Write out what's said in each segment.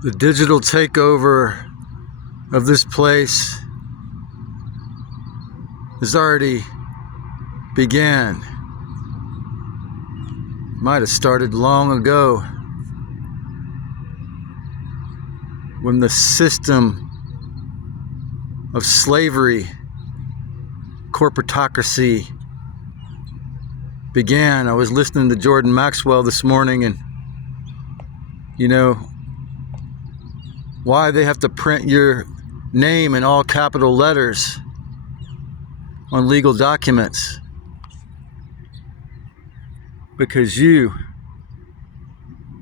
The digital takeover of this place has already began. Might have started long ago when the system of slavery, corporatocracy began. I was listening to Jordan Maxwell this morning, and why they have to print your name in all capital letters on legal documents. Because you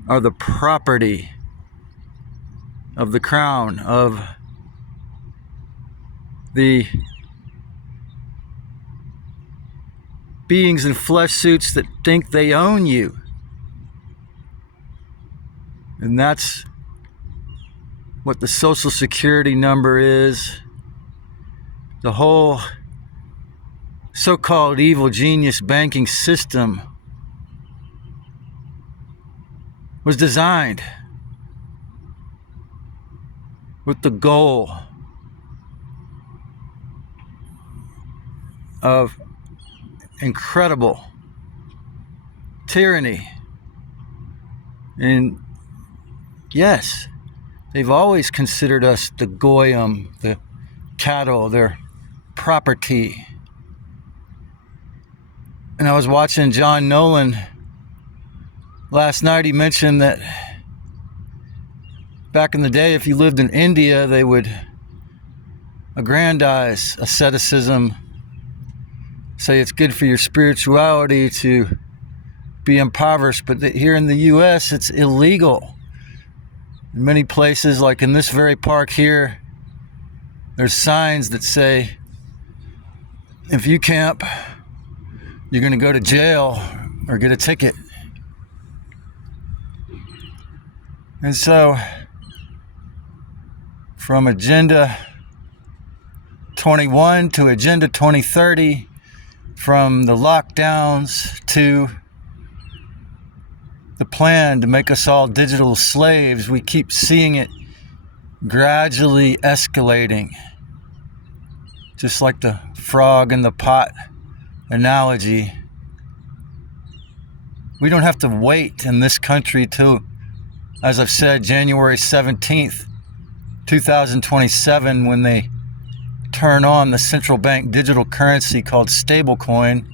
are the property of the crown, of the beings in flesh suits that think they own you. And that's what the Social Security number is. The whole so-called evil genius banking system was designed with the goal of incredible tyranny. And yes, they've always considered us the goyim, the cattle, their property. And I was watching John Nolan last night. He mentioned that back in the day, if you lived in India, they would aggrandize asceticism, say it's good for your spirituality to be impoverished, but here in the US, it's illegal. In many places, like in this very park here, there's signs that say, if you camp, you're going to go to jail or get a ticket. And so, from Agenda 21 to Agenda 2030, from the lockdowns to the plan to make us all digital slaves, we keep seeing it gradually escalating. Just like the frog in the pot analogy. We don't have to wait in this country till, as I've said, January 17th, 2027, when they turn on the central bank digital currency called stablecoin.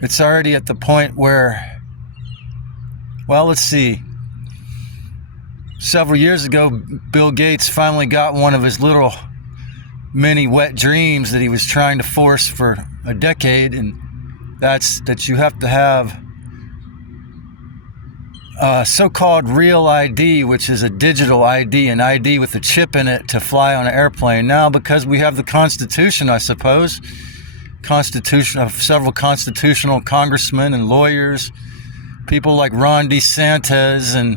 It's already at the point where, well, let's see. Several years ago, Bill Gates finally got one of his little mini wet dreams that he was trying to force for a decade, and that's that you have to have so-called real ID, which is a digital ID, an ID with a chip in it to fly on an airplane. Now, because we have the Constitution, I suppose, several constitutional congressmen and lawyers, people like Ron DeSantis and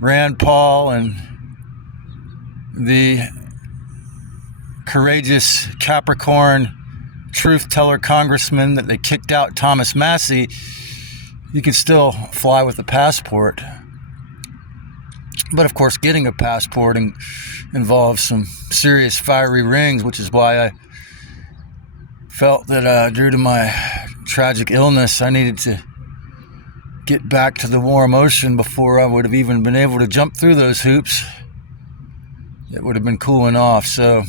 Rand Paul and the courageous Capricorn truth teller congressman that they kicked out, Thomas Massey, you can still fly with a passport. But of course, getting a passport involves some serious fiery rings, which is why I felt that due to my tragic illness, I needed to get back to the warm ocean before I would have even been able to jump through those hoops. It would have been cooling off. So,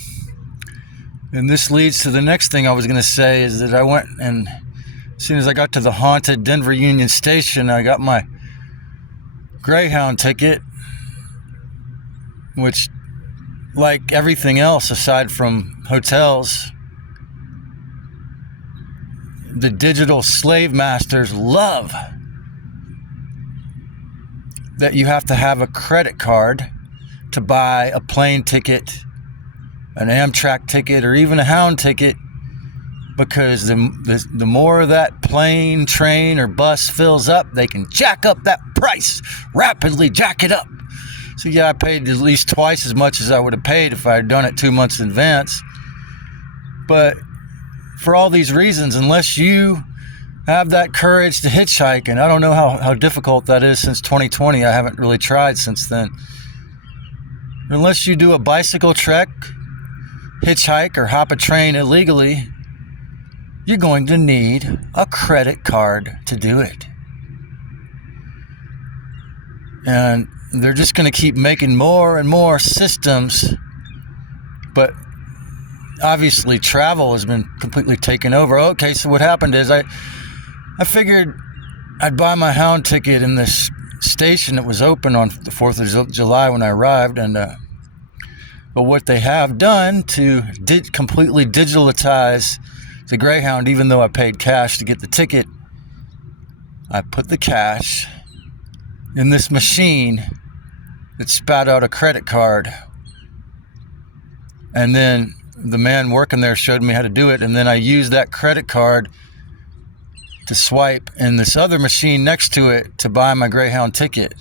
and this leads to the next thing I was going to say, is that I went, and as soon as I got to the haunted Denver Union Station, I got my Greyhound ticket, which, like everything else aside from hotels, the digital slave masters love that you have to have a credit card to buy a plane ticket, an Amtrak ticket, or even a Hound ticket, because the more that plane, train, or bus fills up, they can jack up that price, rapidly jack it up. So yeah, I paid at least twice as much as I would have paid if I had done it 2 months in advance. But for all these reasons, unless you have that courage to hitchhike. And I don't know how difficult that is since 2020. I haven't really tried since then. Unless you do a bicycle trek, hitchhike, or hop a train illegally, you're going to need a credit card to do it. And they're just going to keep making more and more systems. But obviously travel has been completely taken over. Okay, so what happened is I figured I'd buy my Hound ticket in this station that was open on the 4th of July when I arrived. And but what they have done to completely digitalize the Greyhound, even though I paid cash to get the ticket, I put the cash in this machine that spat out a credit card. And then the man working there showed me how to do it, and then I used that credit card to swipe in this other machine next to it to buy my Greyhound ticket.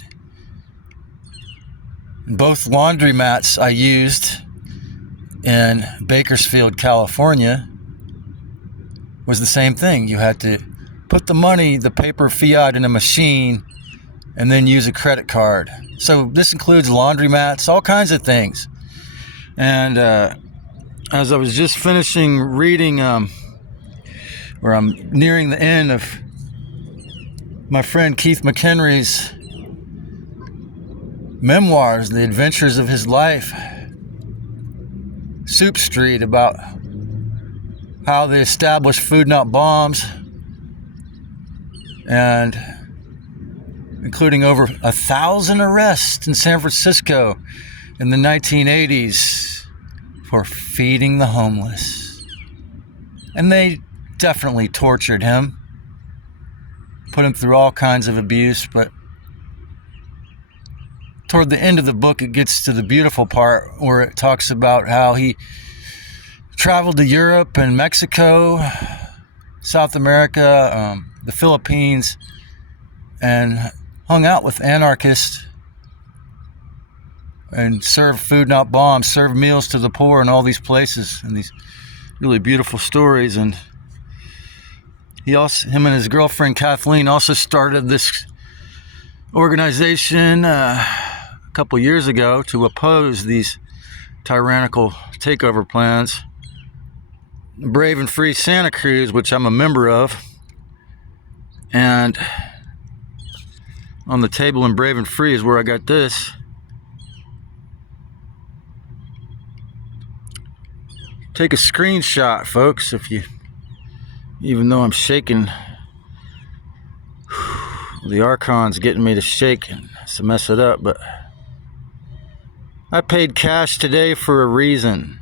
Both laundromats I used in Bakersfield, California, was the same thing. You had to put the money, the paper fiat, in a machine and then use a credit card. So this includes laundromats, all kinds of things. And as I was just finishing reading, or I'm nearing the end of my friend Keith McHenry's memoirs, The Adventures of His Life, Soup Street, about how they established Food Not Bombs, and including over 1,000 arrests in San Francisco in the 1980s for feeding the homeless. And they definitely tortured him, put him through all kinds of abuse. But toward the end of the book, it gets to the beautiful part where it talks about how he traveled to Europe and Mexico, South America, the Philippines, and hung out with anarchists and served Food Not Bombs, served meals to the poor in all these places, and these really beautiful stories. And him and his girlfriend Kathleen also started this organization a couple years ago to oppose these tyrannical takeover plans. Brave and Free Santa Cruz, which I'm a member of, and on the table in Brave and Free is where I got this. Take a screenshot, folks, even though I'm shaking. The Archon's getting me to shake and to mess it up, but I paid cash today for a reason.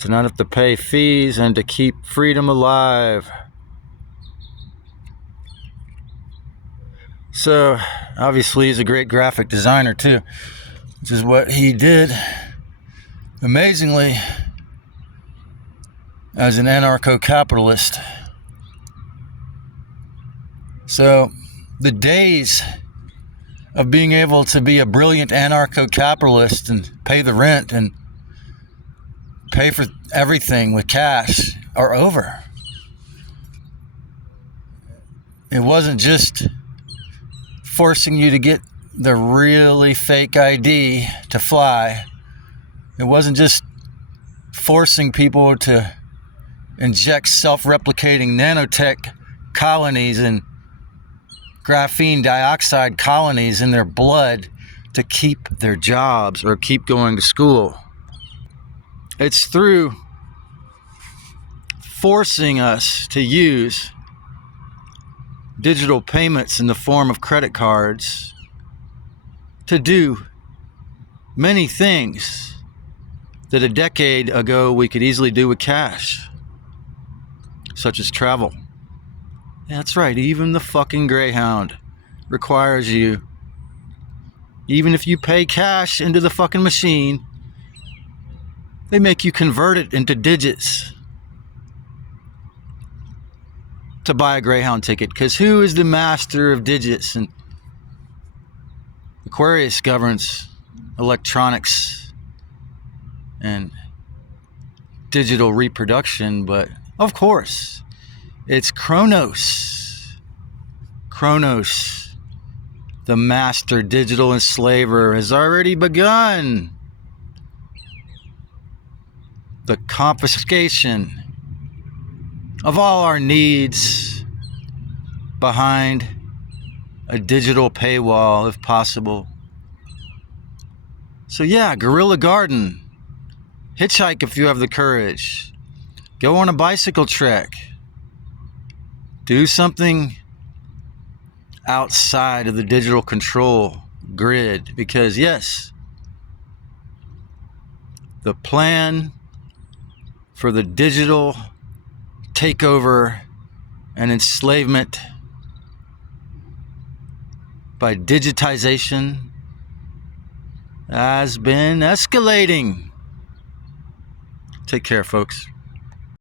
To not have to pay fees and to keep freedom alive. So, obviously, he's a great graphic designer, too, which is what he did, amazingly, as an anarcho-capitalist. So, the days of being able to be a brilliant anarcho-capitalist and pay the rent and pay for everything with cash are over. It wasn't just forcing you to get the really fake ID to fly. It wasn't just forcing people to inject self-replicating nanotech colonies and graphene dioxide colonies in their blood to keep their jobs or keep going to school. It's through forcing us to use digital payments in the form of credit cards to do many things that a decade ago we could easily do with cash, such as travel. Yeah, that's right, even the fucking Greyhound requires you, even if you pay cash into the fucking machine, they make you convert it into digits to buy a Greyhound ticket. Because who is the master of digits? And Aquarius governs electronics and digital reproduction, but Of course, it's Kronos. Kronos, the master digital enslaver, has already begun the confiscation of all our needs behind a digital paywall, if possible. So yeah, guerrilla garden, hitchhike if you have the courage, go on a bicycle trek, do something outside of the digital control grid, because yes, the plan for the digital takeover and enslavement by digitization has been escalating. Take care, folks.